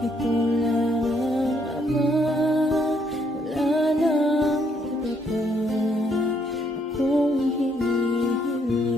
ito lang ang Ama, wala nang iba pa akong hinihiling.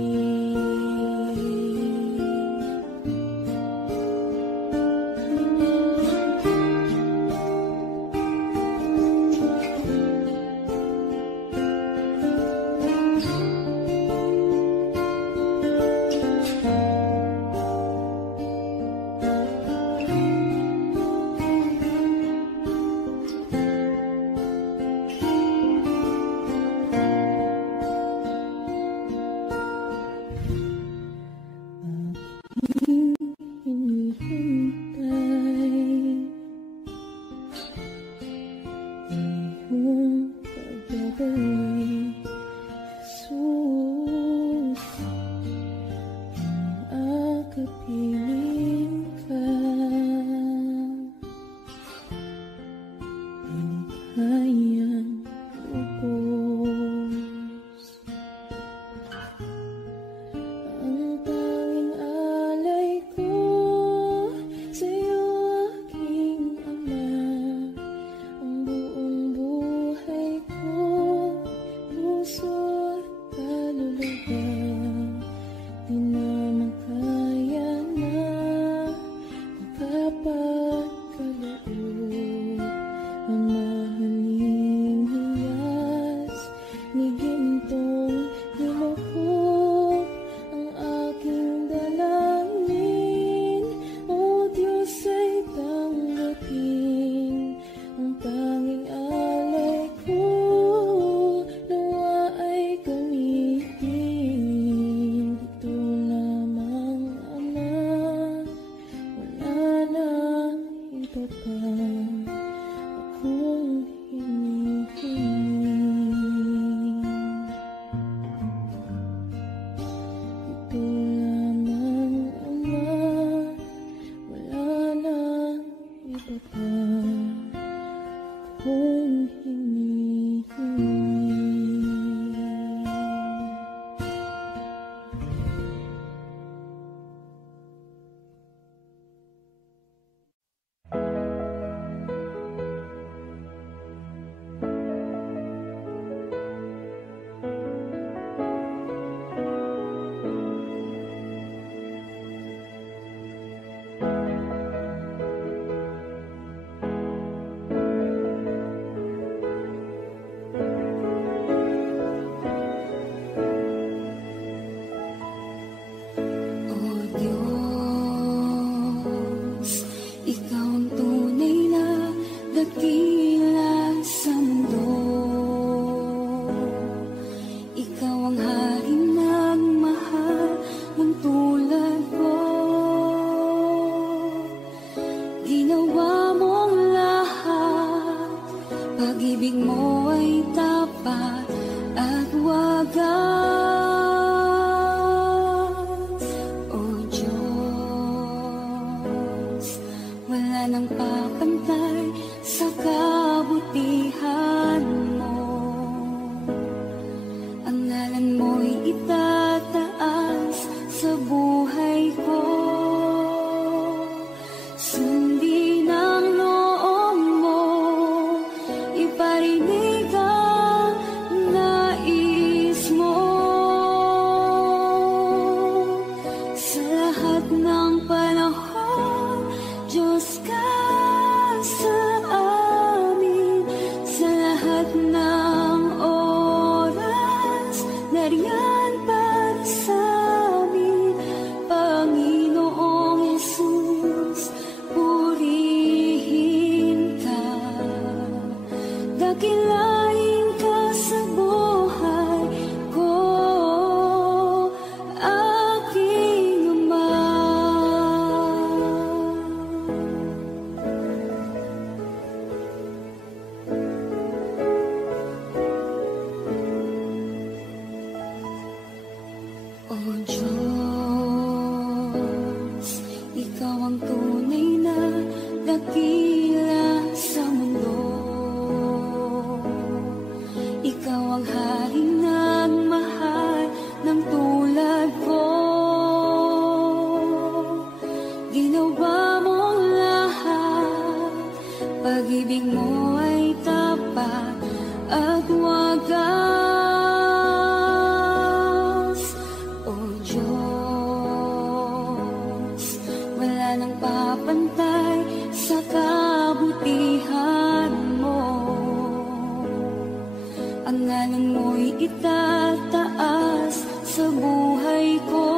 pag-ibig mo ay tapat at wagas. O Diyos, wala nang papantay sa kabutihan mo. Ang ngalan mo'y itataas sa buhay ko.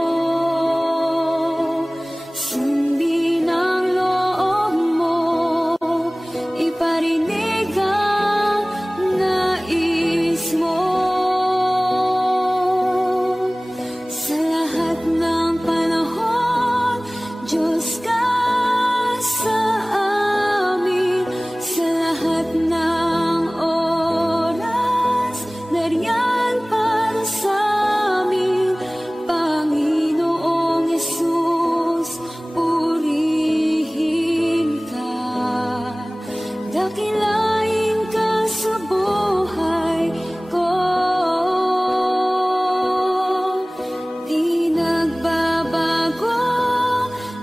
Sundin ang loob mo, iparinig ang nais mo. Sa lahat ng panahon, Diyos ka sa amin. Sa lahat ng oras, nariyan para sa amin. Panginoong Hesus, purihin ka. Dakilain ka sa buhay ko. Di nagbabago,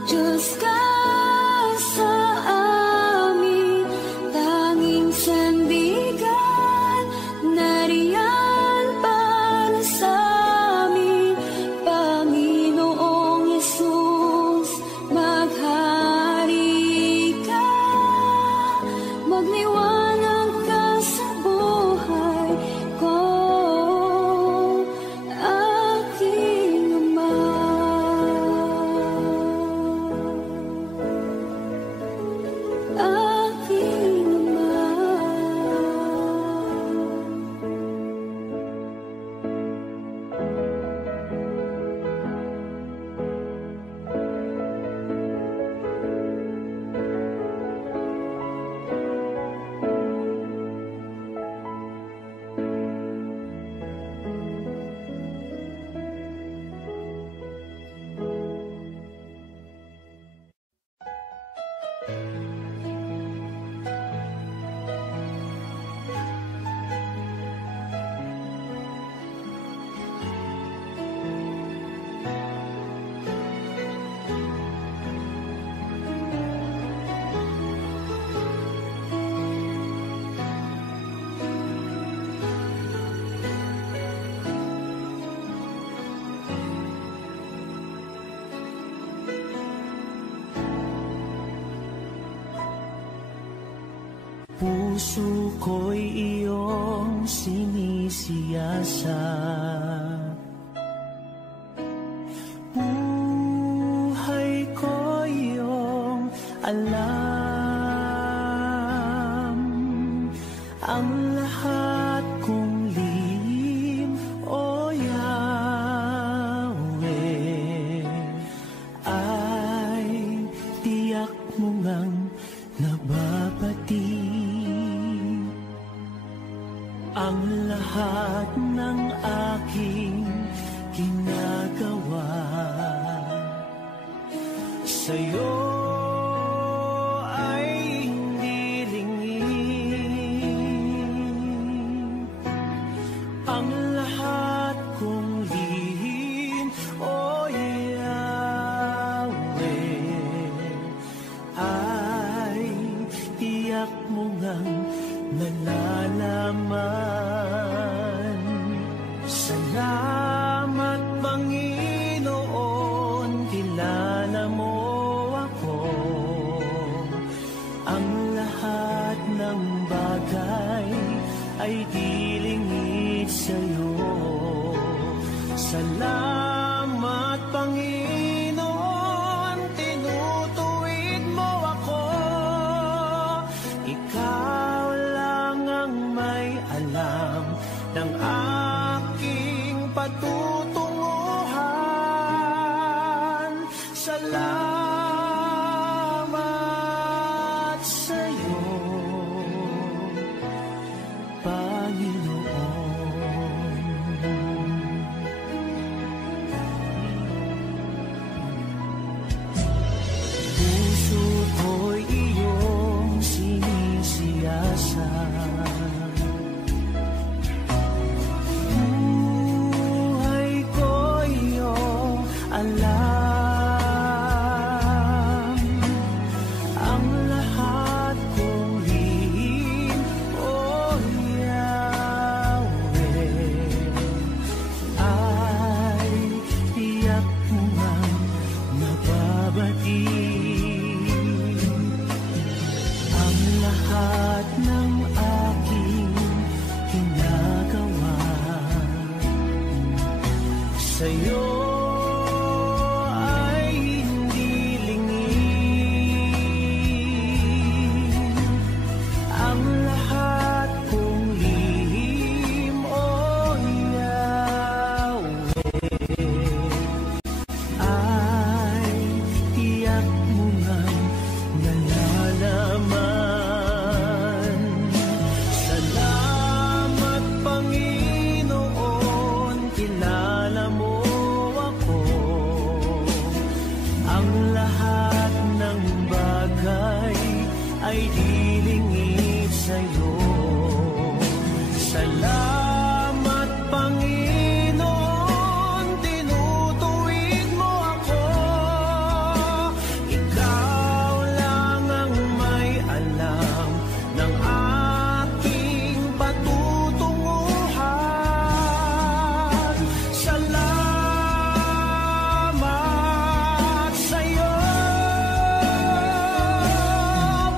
Diyos ka sa amin. Tanging sandigan, nariyan para sa amin. Panginoong Hesus, maghari ka. Magliwanag ka sa buhay ko, aking Ama. Aking Ama. Puso ko'y iyong sinisiyasat, buhay ko iyong alam. Ang lahat kong lihim, O Yahweh, ay tiyak mo ngang nababati. Ang lahat ng aking ginagawa sa'yo ay hindi lingid. Ang lahat kong lihim, O Yahweh, ay tiyak mo ngang nalalaman. Salamat, Panginoon, kilala mo ako. Ang lahat ng bagay ay dilingid sa'yo. Salamat, Panginoon, tinutuwid mo ako. Ikaw lang ang may alam ng aking patutunguhan. Salamat sa'yo, Panginoon. lahat ng aking ginagawa. Sa'yo ay hindi lingid ang lahat kong lihim, o Yahweh. Ay tiyak mo ngang nalalaman. Salamat, Panginoon, kilala mo ako. Ang lahat ng bagay ay dilingid sa'yo. Salamat, Panginoon, tinutuwid mo ako. Ikaw lang ang may alam ng aking patutunguhan. Salamat sa'yo,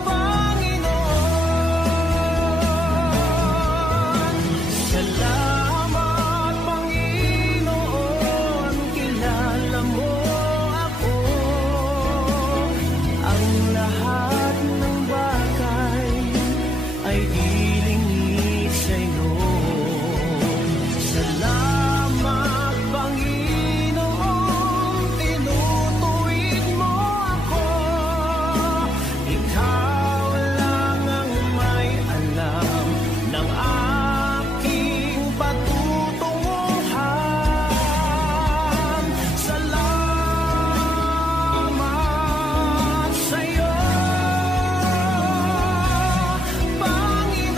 Panginoon. Salamat, Panginoon, kilala mo ako. Ang lahat ng bagay ay dilingid sa'yo. Salamat, Panginoon, tinutuwid mo ako. Ikaw lang ang may alam ng aking patutunguhan. Salamat sa'yo, Panginoon.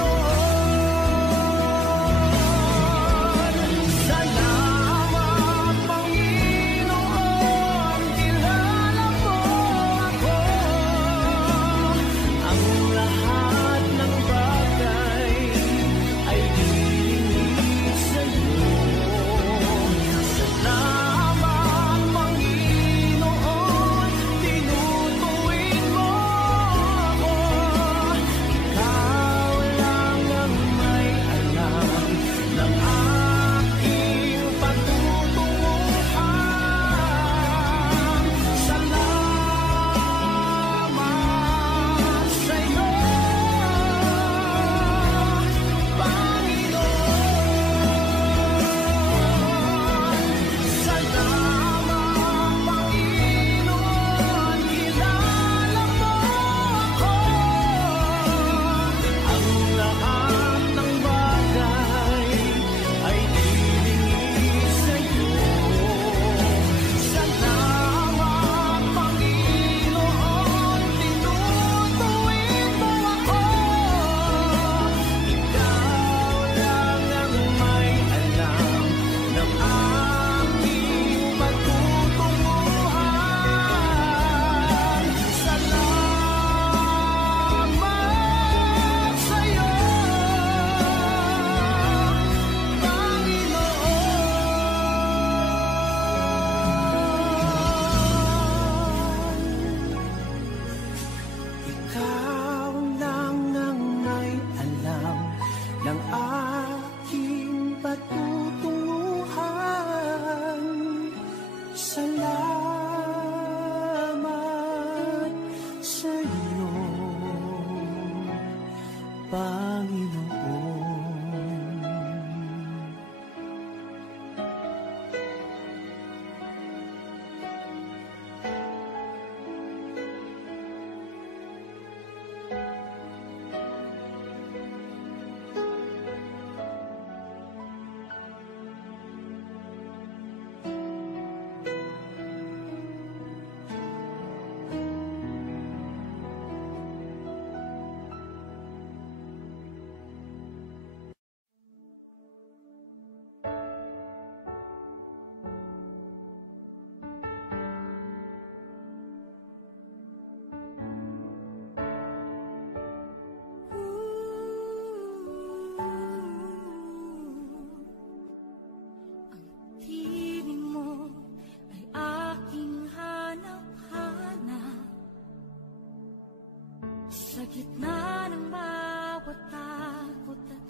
gitna ng bawat takot at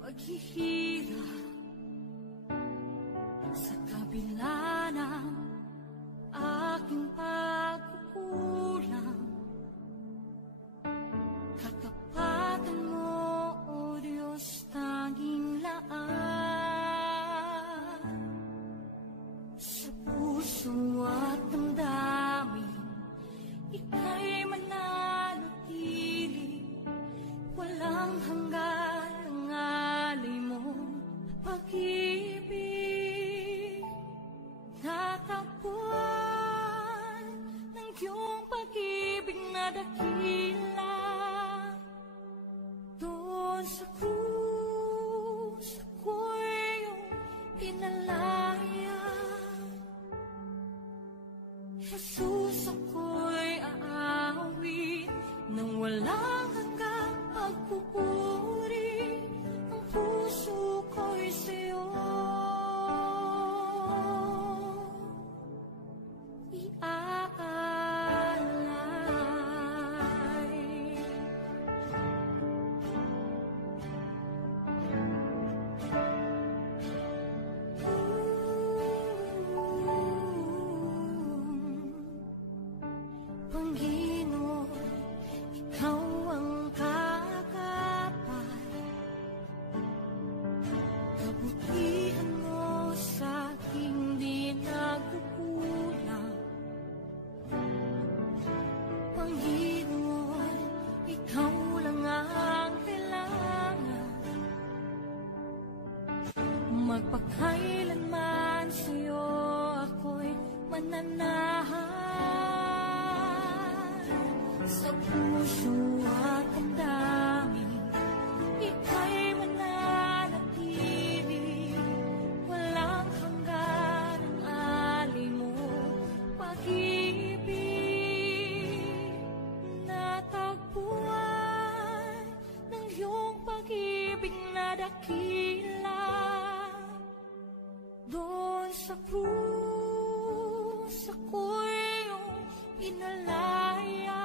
paghihirap, sa kabila ng aking pagkukulang, katapatan mo, O Diyos, tanging laan. Sa puso at damdamin, ika'y mananatili, walang hanggan ang alay mo pag-ibig. Natagpuan ng iyong pag-ibig na dakila, doon sa krus ako'y iyong pinalaya. Jesus, ako'y aawit nang walang hanggang pagpupuri, ang puso ko'y sa'yo iaalay. Panginoon, ikaw ang kagapay, kabutihan mo sa aking di nagkukulang. Panginoon, ikaw lang ang kailangan, magpakailanman sa'yo ako'y mananahan. Sa puso at damdamin, ika'y mananatili, walang hanggan ang alay mo pag-ibig. Natagpuan ng iyong pag-ibig na dakila, doon sa krus ako'y iyong pinalaya.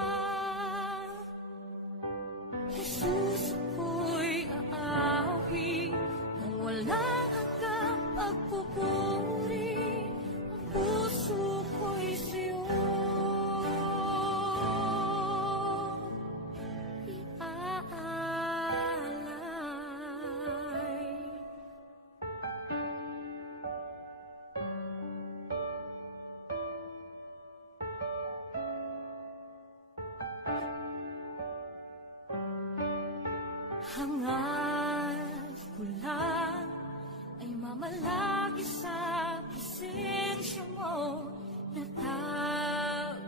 Jesus, ako'y aawit nang walang hanggang pagpupuri, ang puso ko'y sa'yo iaalay. Hangad ko lang ay mamalagi sa presensya mo, natagpuan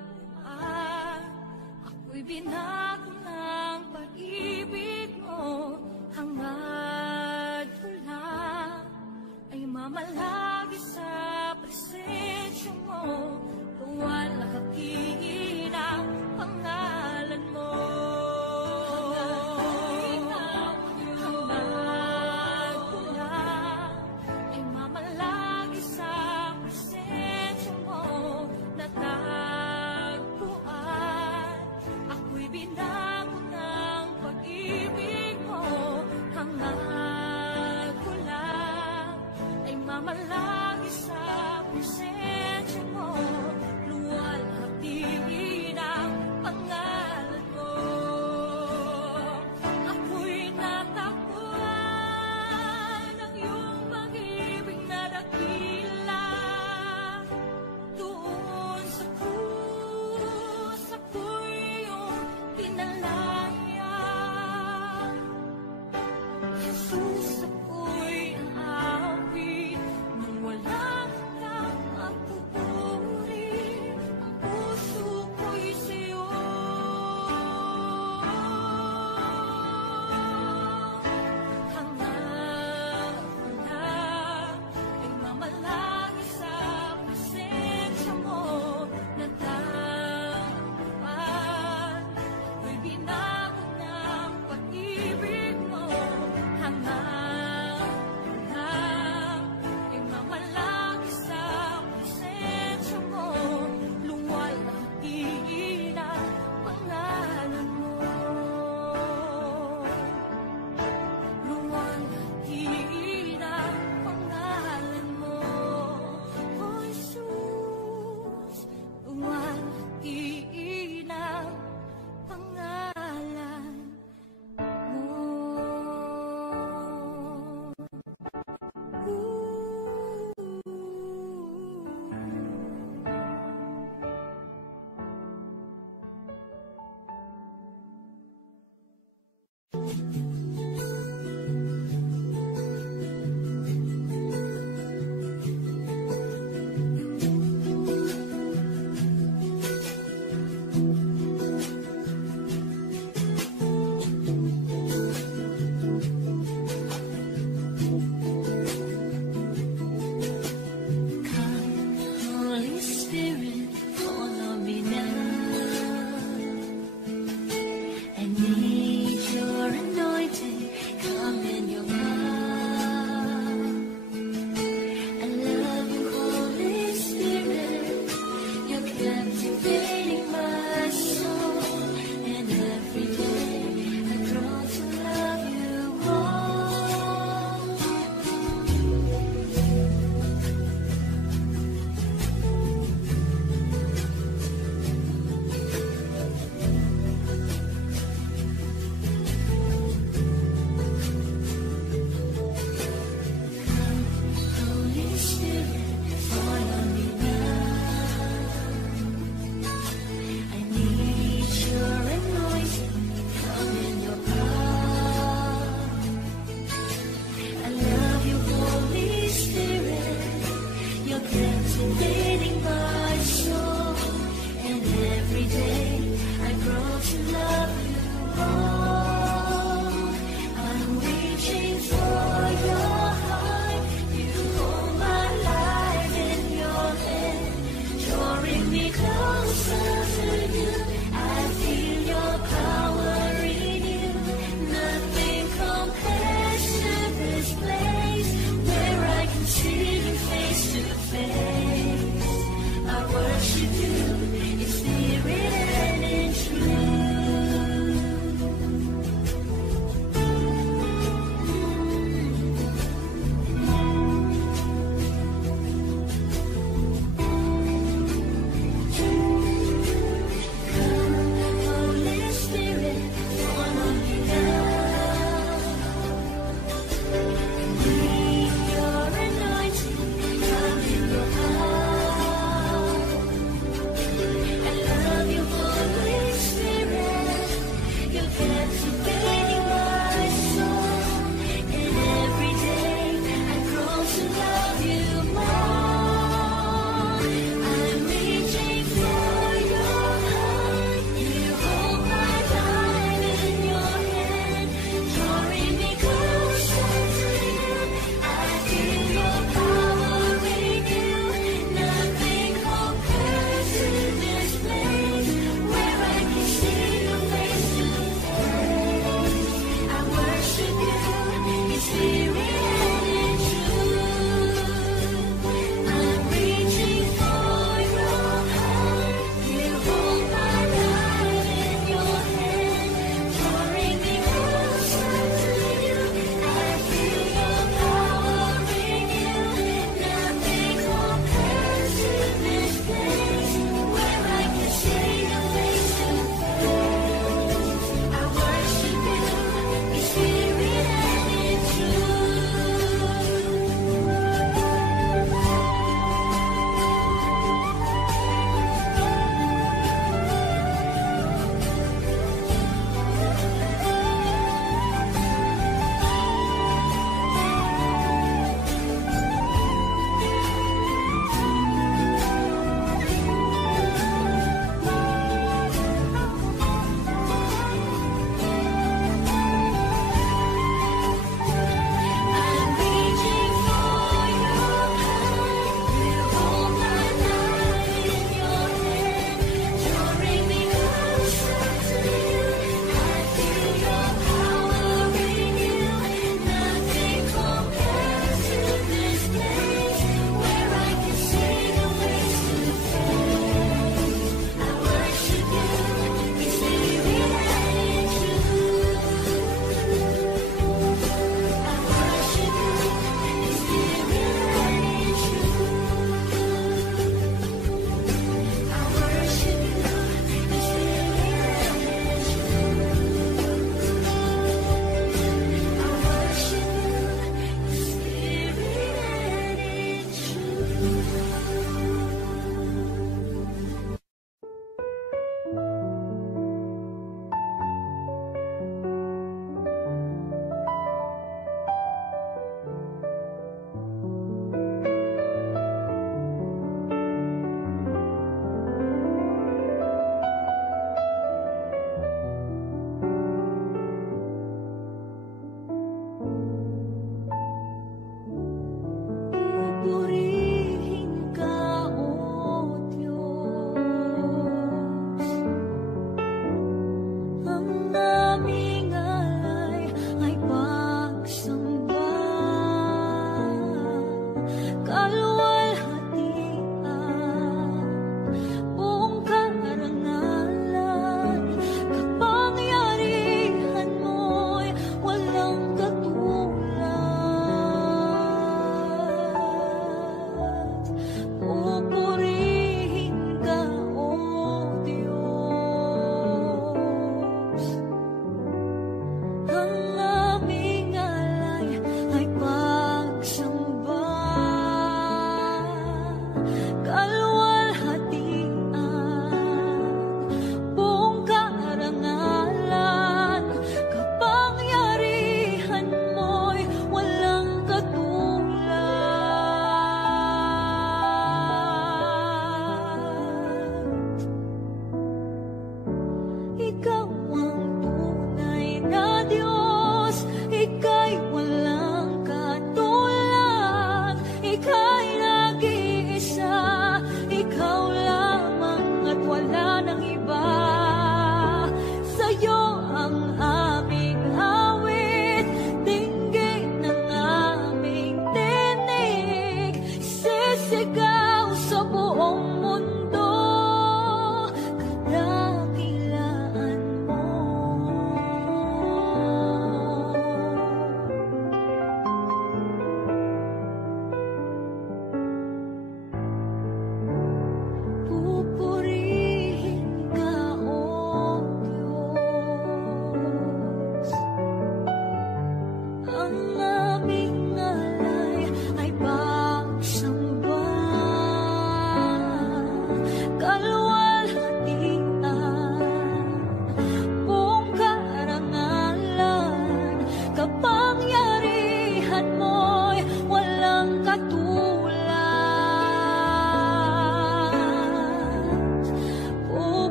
ako'y binago ng pag-ibig mo. Hangad ko lang ay mamalagi sa presensya mo, luwalhati ang pangalan mo. Natagpuan, ako'y binago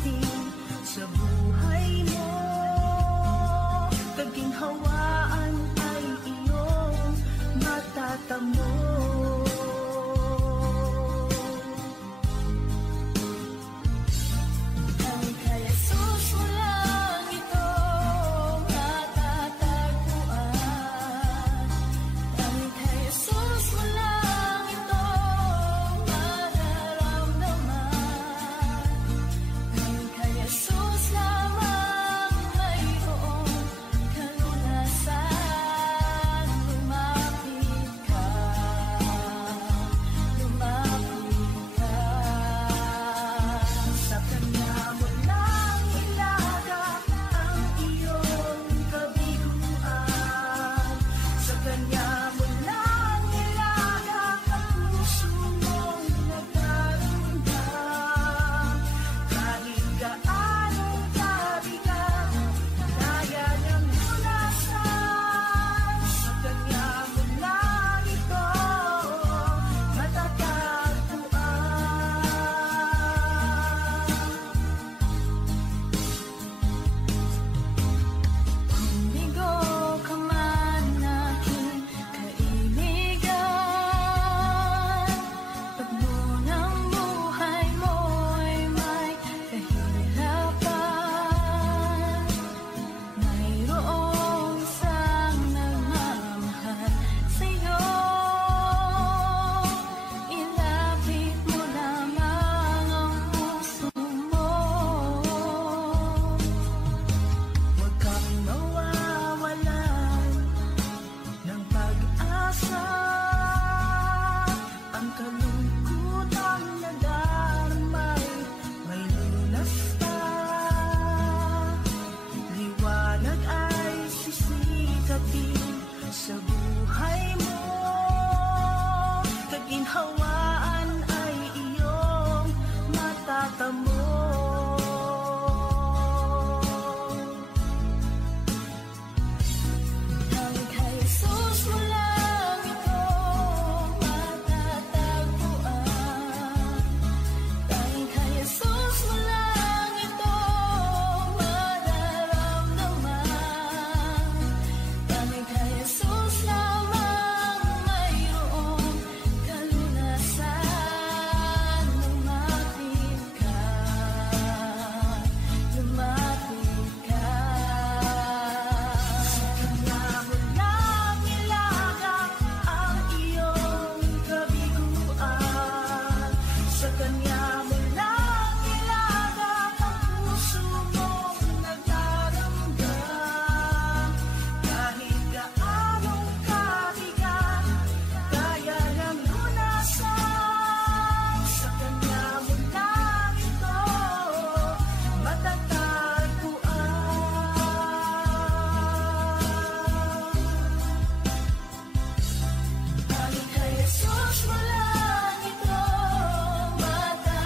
sisikat sa buhay mo. Kaginhawaan ay iyong matatamo. Sa buhay mo, kaginhawaan ay iyong matatamo. Tawag kay Jesus mo lang ito matatagpuan. Tawag kay Jesus mo lang ito mararamdaman. Tawag kay Jesus lamang mayroong kalunasan. Lumapit ka, lumapit ka. Sa Kanya mo lang ilagak ang iyong kabiguan. Sa Kanya mo lang ilagak ang puso mong nagdaramdam. Kahit gaanong kabigat, kaya nang lunasan. Sa Kanya mo lang ito matatagpuan. Tawag kay Jesus mo lang ito matatagpuan.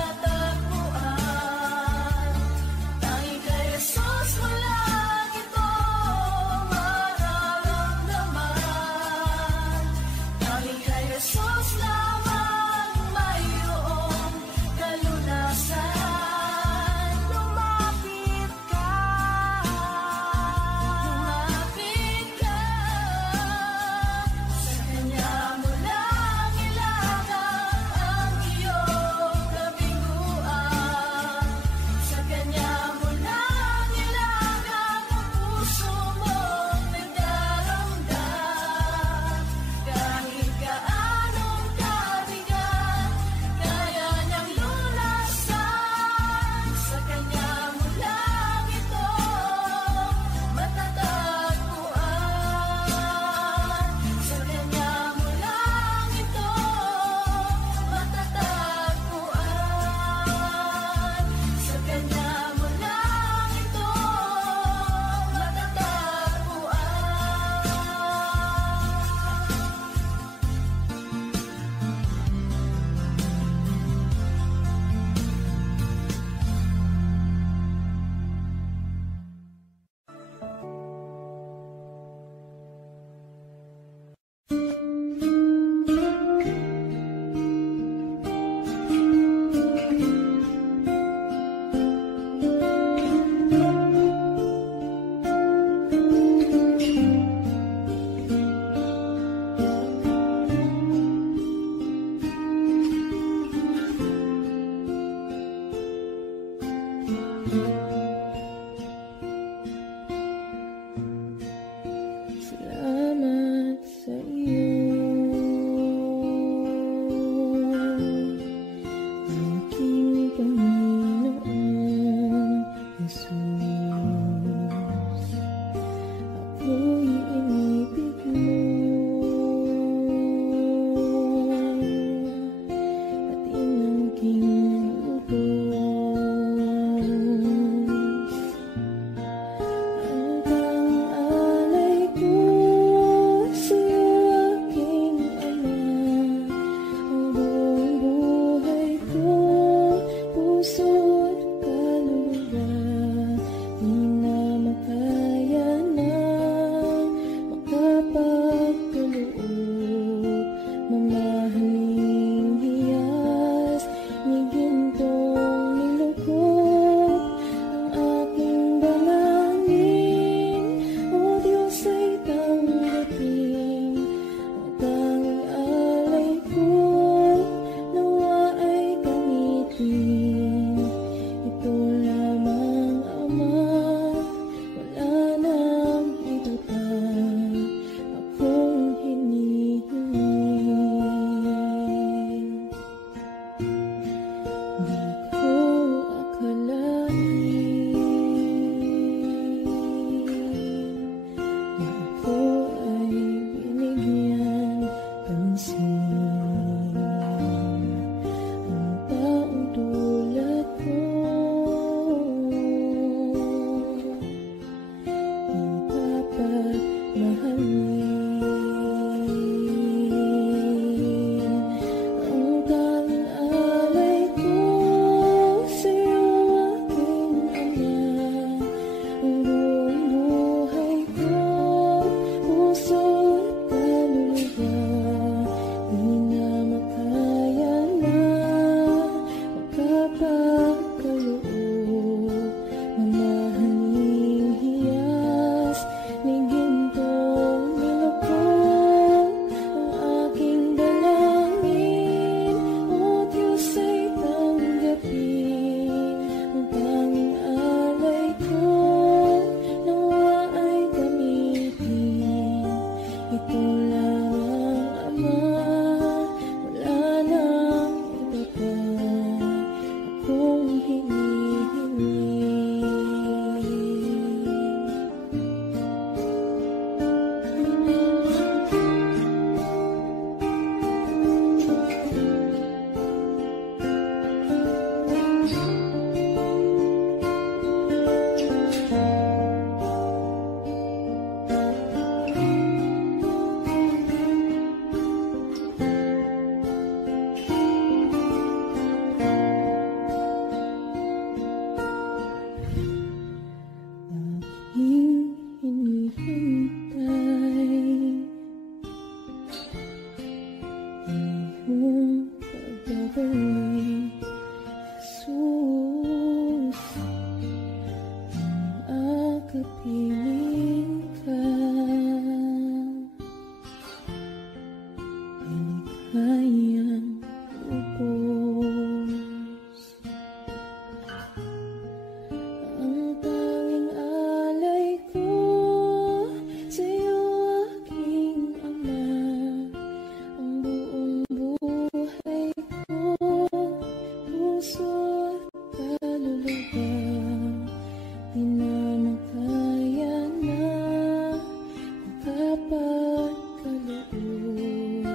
mapagkaloob, mamahaling hiyas, may gintong nilukod ang aking dalangin. O Diyos ay tanggapin ang tanging alay ko, nawa ay gamitin. Ito lang ang Ama, wala nang iba pa akong hinihiling. Aking hinihintay iyong pagbabalik, Jesus. Ang akapiling ka, ilikayang lubos. Ang tanging alay ko sa'yo, aking Ama, ang buong buhay ko, puso at kaluluwa, di na makaya na makapagkaloob,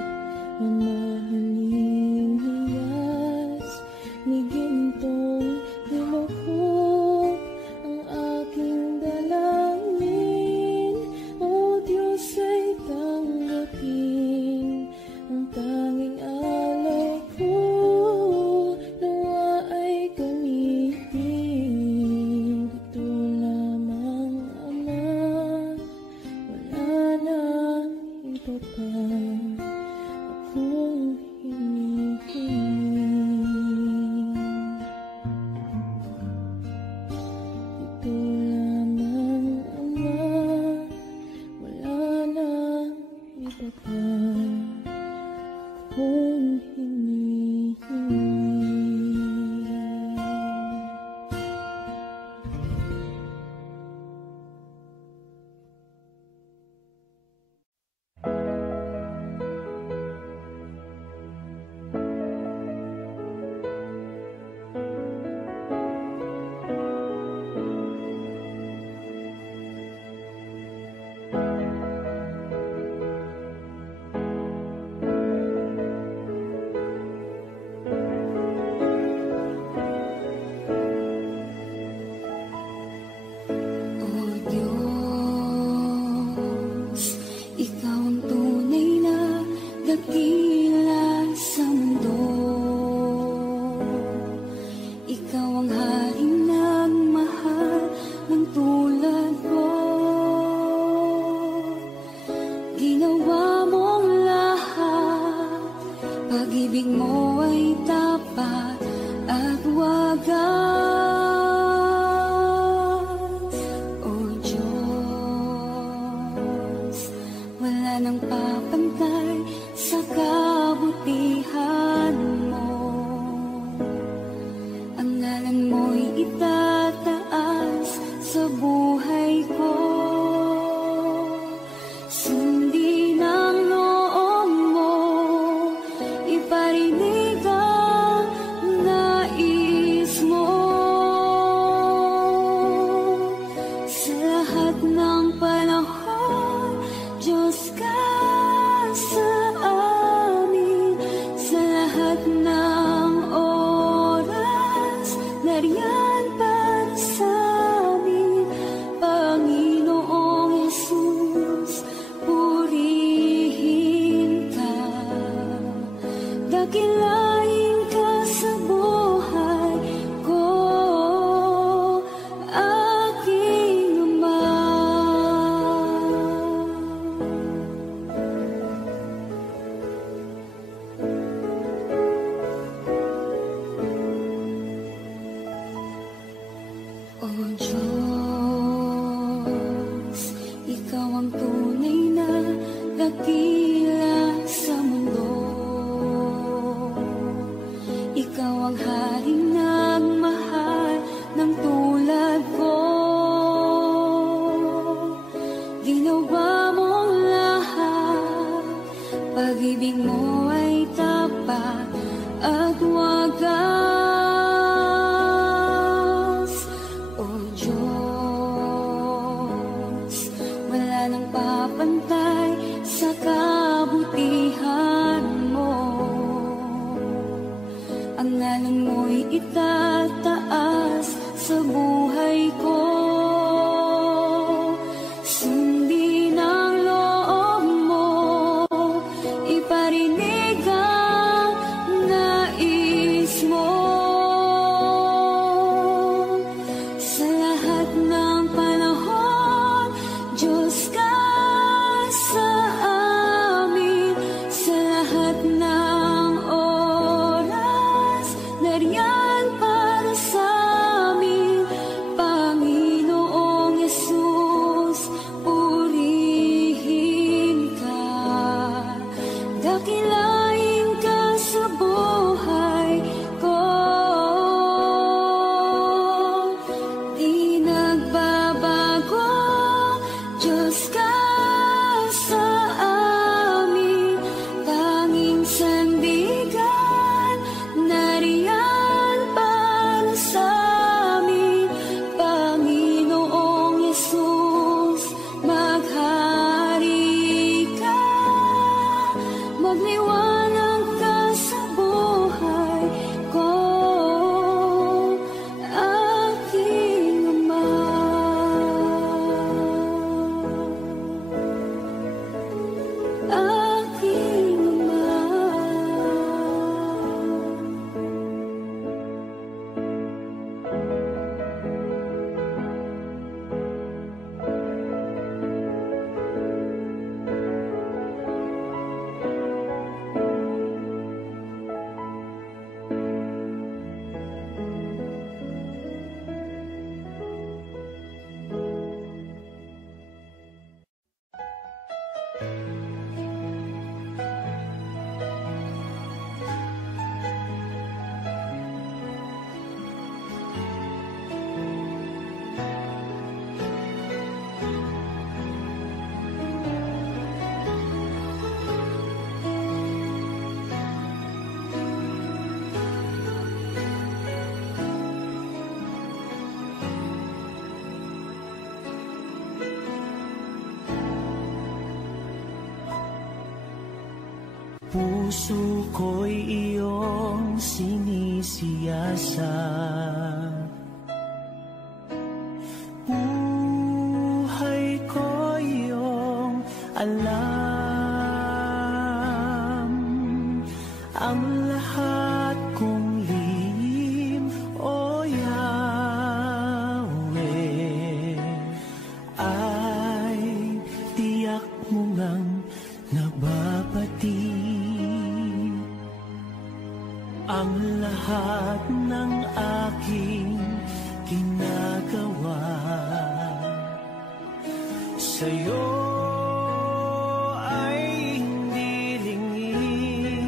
mamahaling hiyas, ni gintong nilukod ang aking dalangin. O Diyos ay tanggapin ang tanging alay ko, nawa ay gamitin. Ito lamang, Ama, wala nang iba pa akong hinihiling. Ito lamang, Ama, wala nang iba pa akong hinihiling. O Diyos, Ikaw ang tunay na dakila sa mundo. Ikaw ang haring nagmahal ng tulad ko. Ginawa mong lahat, pag-ibig mo ay tapat at wagas. O Diyos, wala nang papantay sa kabutihan mo. Ang ngalan mo'y itataas sa buhay ko. Sundin ang loob mo, iparinig ang nais mo. Sa lahat ng panahon, Diyos ka sa amin. Sa lahat ng oras, nariyan para sa amin. Panginoong Jesus, purihin ka. Dakilain ka sa buhay ko, aking Ama. O Diyos, Ikaw ang tunay na dakila sa mundo. Ikaw ang haring nagmahal ng tulad ko. Ginawa mong lahat, pag-ibig mo ay tapat at wagas. O Diyos, wala nang papantay sa kabutihan mo. Ang ngalan mo'y itataas sa buhay ko. Sundin ang loob mo, iparinig ang nais mo. Sa lahat ng panahon, Diyos ka sa amin. Sa lahat ng oras, nariyan para sa amin. Panginoong Yesus, purihin ka. Dakilain ka sa buhay ko. Di nagbabago, Diyos ka sa amin. Tanging sandigan, nariyan para sa amin. Panginoong Yesus, maghari ka. Magliwanag ka sa buhay ko, aking Ama. Aking Ama. Puso ko'y iyong sinisiyasat. Buhay ko iyong alam. Ang lahat kong lihim, O Yahweh, ay tiyak mo ngang nababati. Ang lahat ng aking ginagawa sa'yo ay hindi lingid.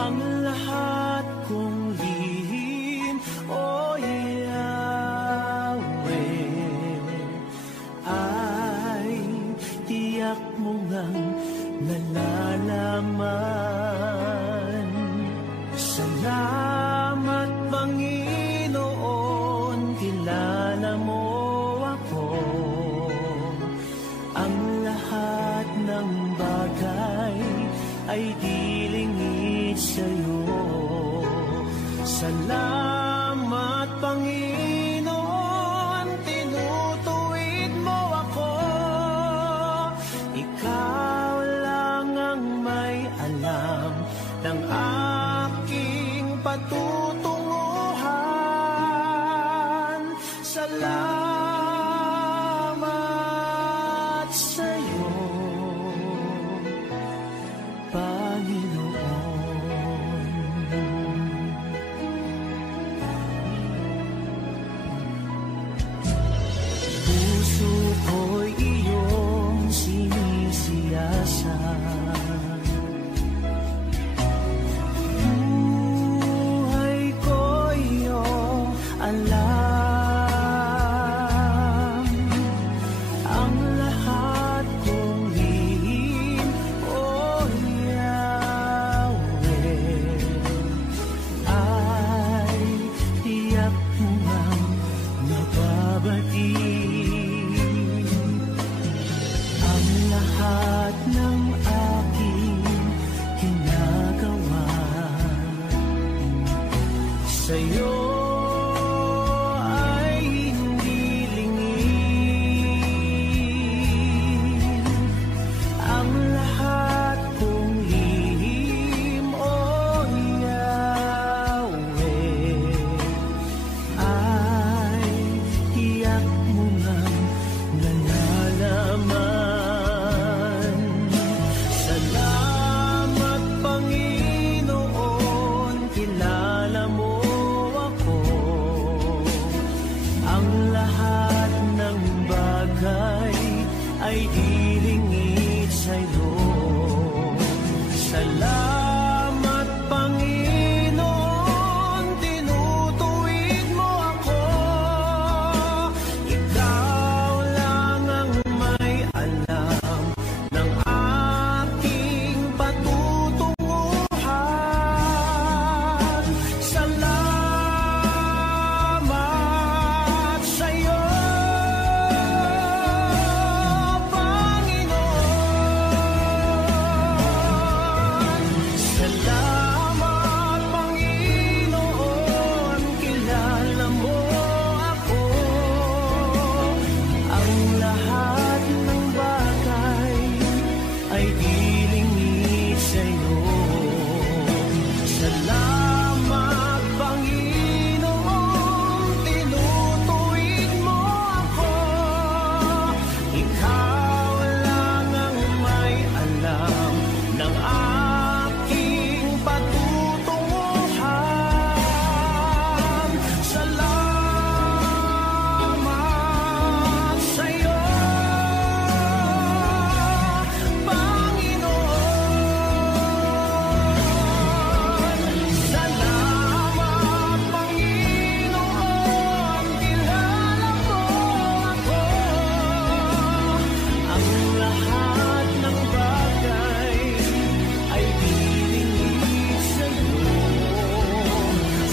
Ang lahat kong lihim, O Yahweh, ay tiyak mo ngang nalalaman. Salamat, Panginoon, kilala mo ako. Ang lahat ng bagay ay di lingid sa'yo. Salamat, Panginoon, tinutuwid mo ako. Ikaw lang ang may alam ng aking patutunguhan. Salamat sa'yo, Panginoon. sa'yo ay hindi lingid. Ang lahat kong lihim, oh Yahweh, ay tiyak mo ngang nalalaman. Salamat Panginoon, kilala mo ako. Ang lahat ng bagay ay dilingid sa'yo. Salamat Panginoon, tinutuwid mo ako. Ikaw lang ang may alam ng aking patutunguhan. Salamat sa'yo, Panginoon. Salamat Panginoon, kilala mo ako. Ang lahat ng bagay ay dilingid sa'yo. Salamat Panginoon, tinutuwid mo ako. Ikaw lang ang may alam ng aking patutunguhan. Salamat sa'yo, Panginoon. Salamat Panginoon, kilala mo ako. Ang lahat ng bagay ay dilingid sa'yo.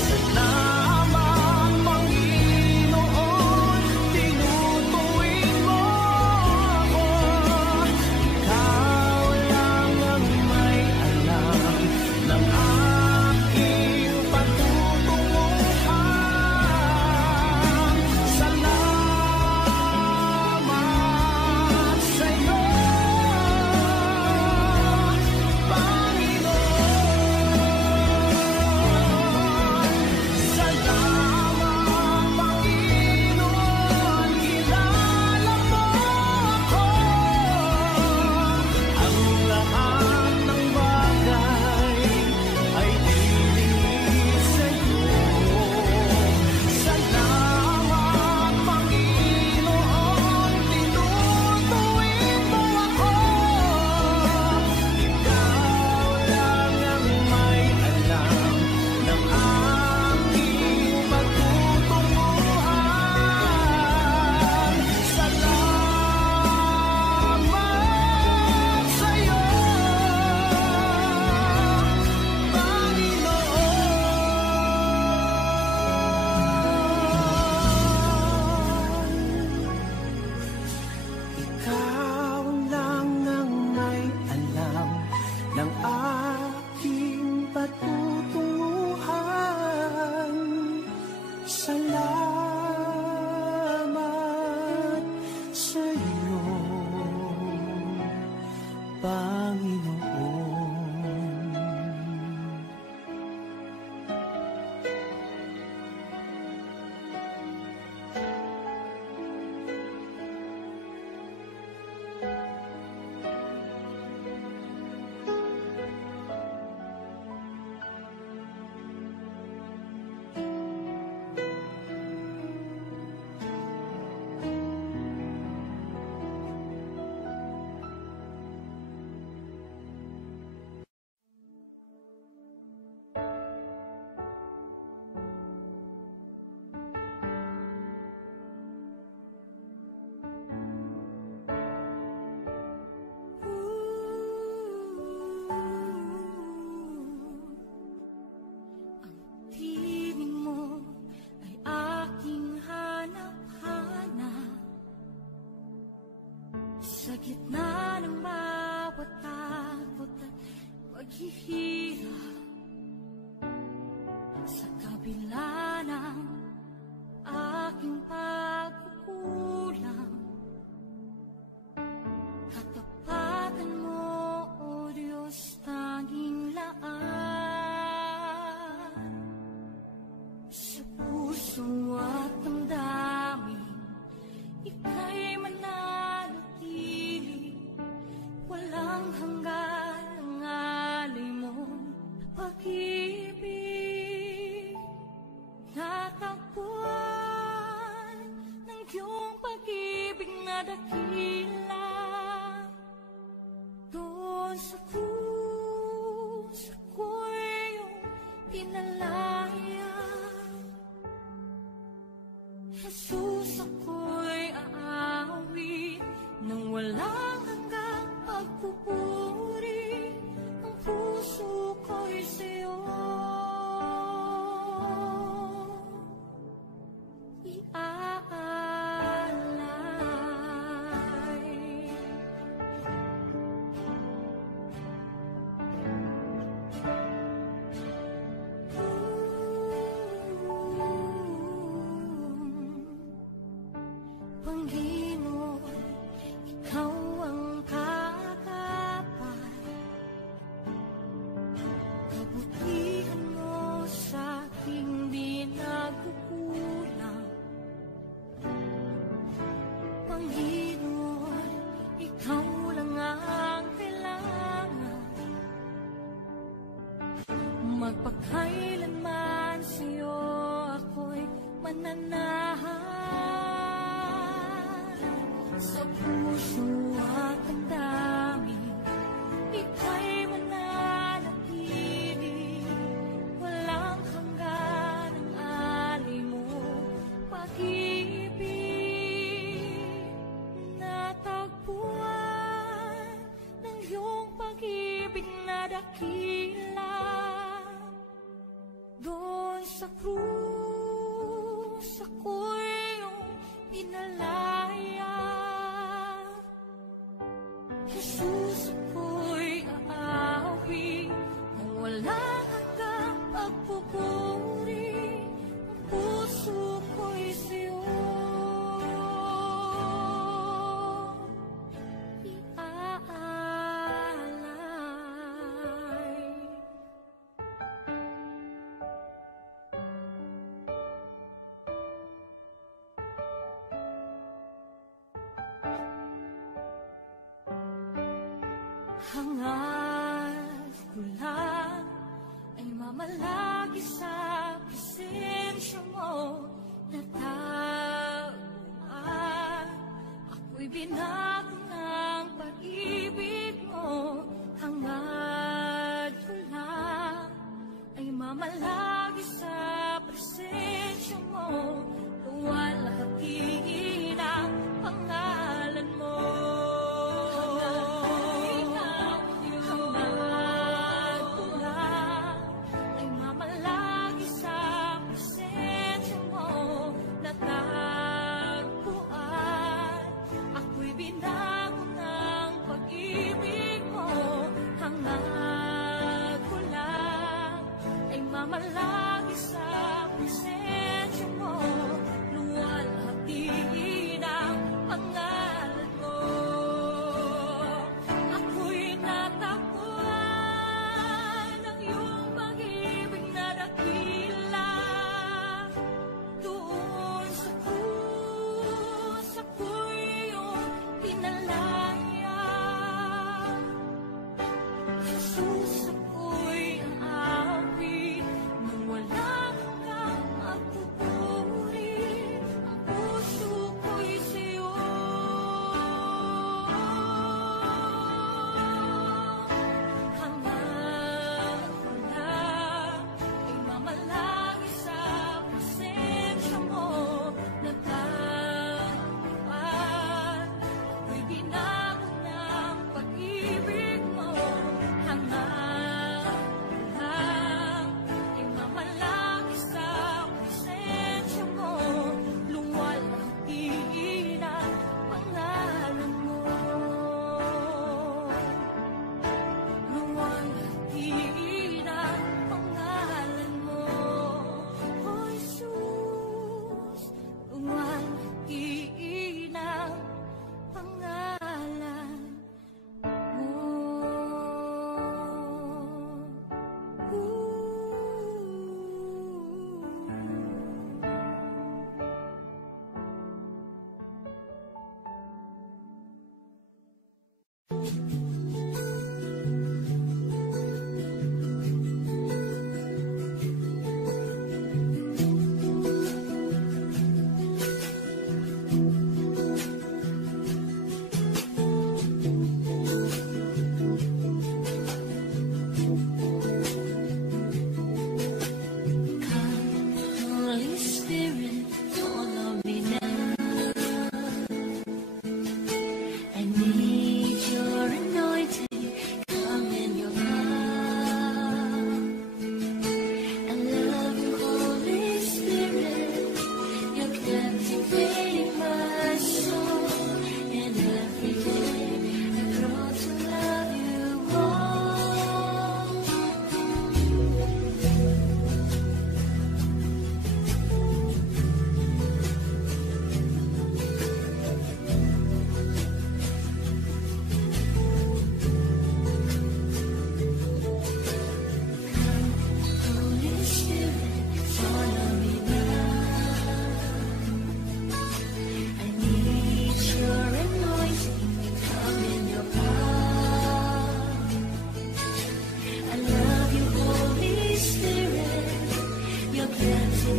Salamat Panginoon, tinutuwid mo ako. Ikaw lang ang may alam ng aking patutunguhan. Salamat sa'yo, Panginoon. Salamat Panginoon, kilala mo ako. Ang lahat ng bagay ay dilingid sa'yo. Salamat Panginoon, tinutuwid mo ako. Ikaw lang ang may alam ng aking patutunguhan. Salamat sa'yo, Panginoon. Ikaw lang ang may alam ng aking patutunguhan. Salamat sa'yo, Panginoon. gitna ng bawat takot at paghihirap, sa kabila pinalaya. Jesus, ako'y aawit nang walang hanggang pagpupuri. Ang puso ko'y sa'yo iaalay. Panginoon, Ikaw ang kakapat. Kabutihan mo sa aking di nagkukulang. Panginoon, Ikaw lang ang kailangan. Magpakailanman sa'yo ako'y mananahan. Sa puso at ang damdamin, ika'y mananatili. Walang hanggan ang alay mo, pag-ibig. Natagpuan ng iyong pag-ibig na dakila. Doon sa krus, ako'y iyong pinalaya. Jesus, ako'y aawit nang walang hanggang pagpupuri. Ang puso ko'y sa'yo iaalay. Hangad ko lang ay mamalagi sa presensya mo. Natagpuan ako'y binago ng pag-ibig mo. Hangad ko lang ay mamalagi sa presensya mo. Luwalhati ng pangalan mo. Malagi sa presensya mo, luwalhati ng pangalan mo. Ako'y natagpuan ng iyong pag-ibig na dakila. Doon sa krus, ako'y iyong pinalaya. Jesus, ako'y aawit nang walang hanggang magpupuri.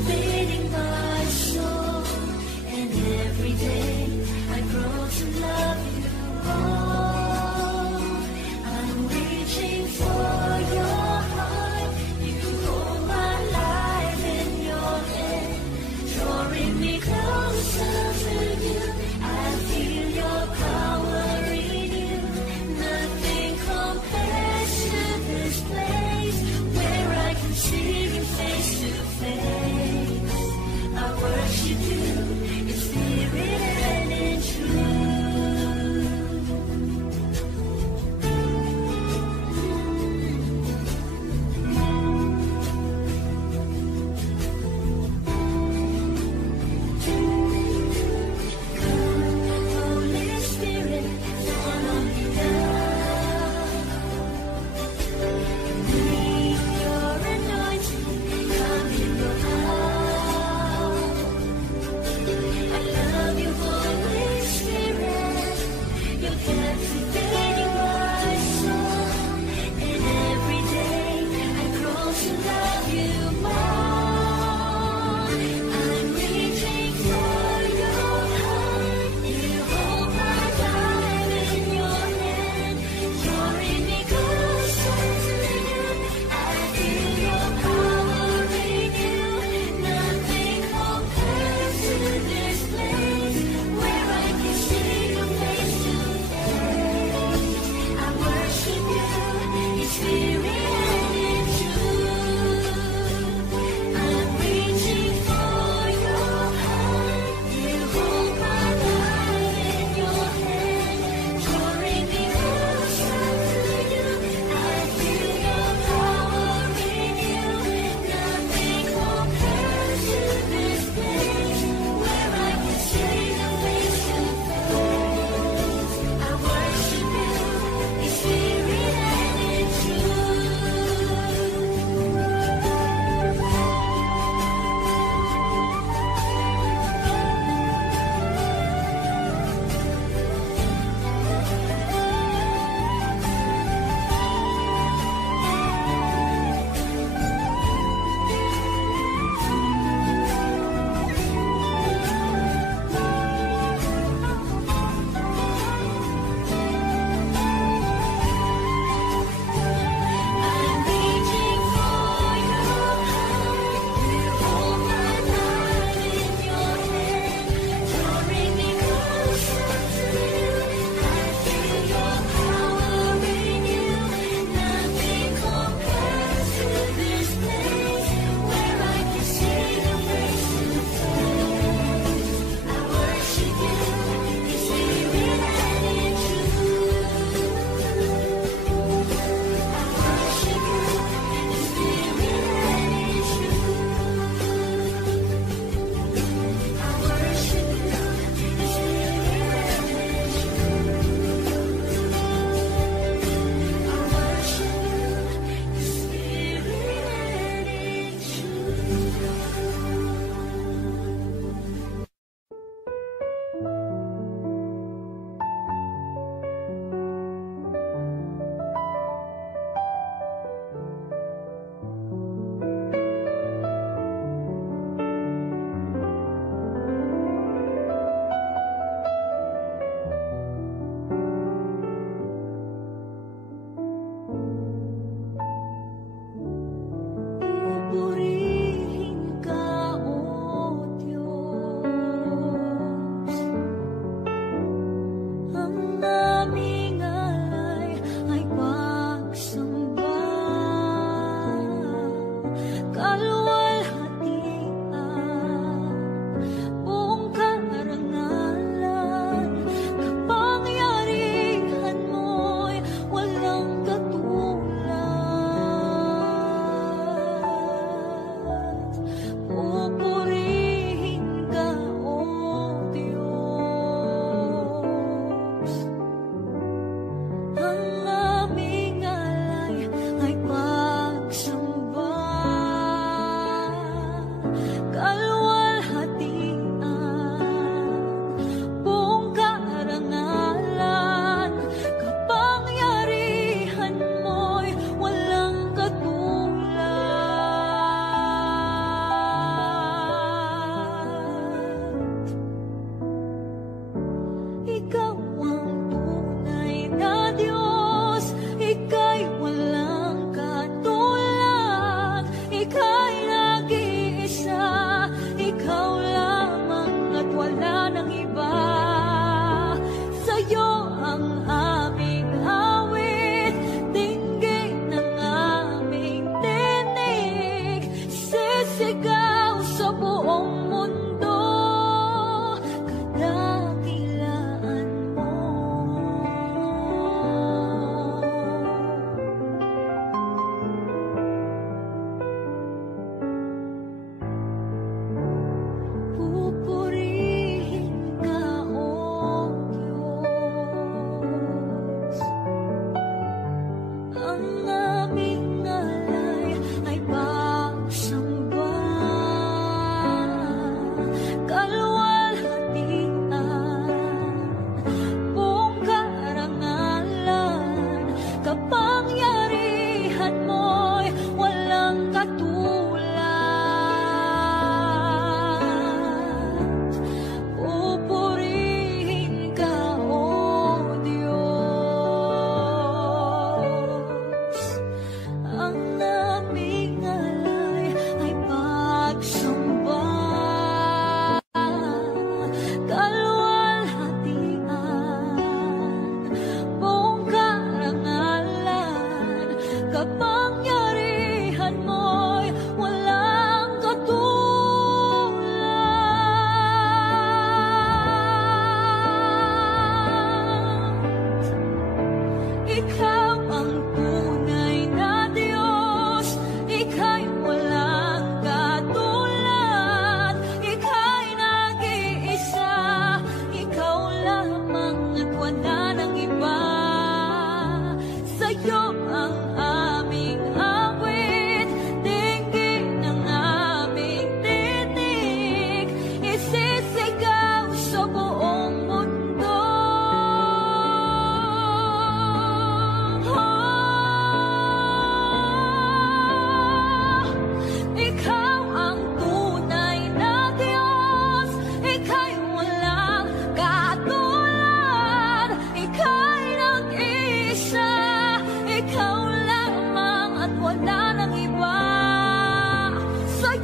feeding my soul. And every day I grow to love you more. I'm reaching for your heart. You hold my life in your hand, drawing me closer to you. I feel your power in you. Nothing compares to this place where I can see you face to face.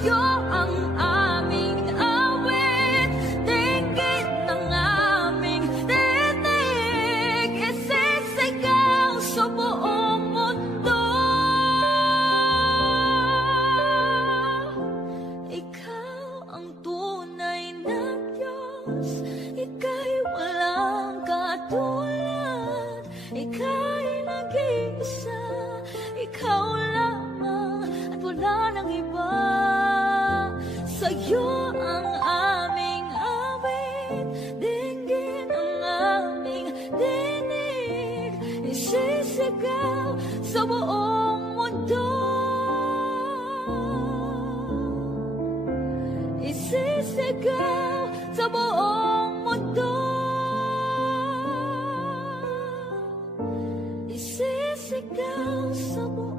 sa'yo ang aming awit, tingin ng aming tinig, isisigaw sa buong mundo. Ikaw ang tunay na Diyos, ika'y walang katulad, ika'y nag-iisa, ikaw lamang at wala nang iba. Sa'yo ang aming awit, dinggin ang aming dinig, isisigaw sa buong mundo. Isisigaw sa buong mundo. Isisigaw sa buong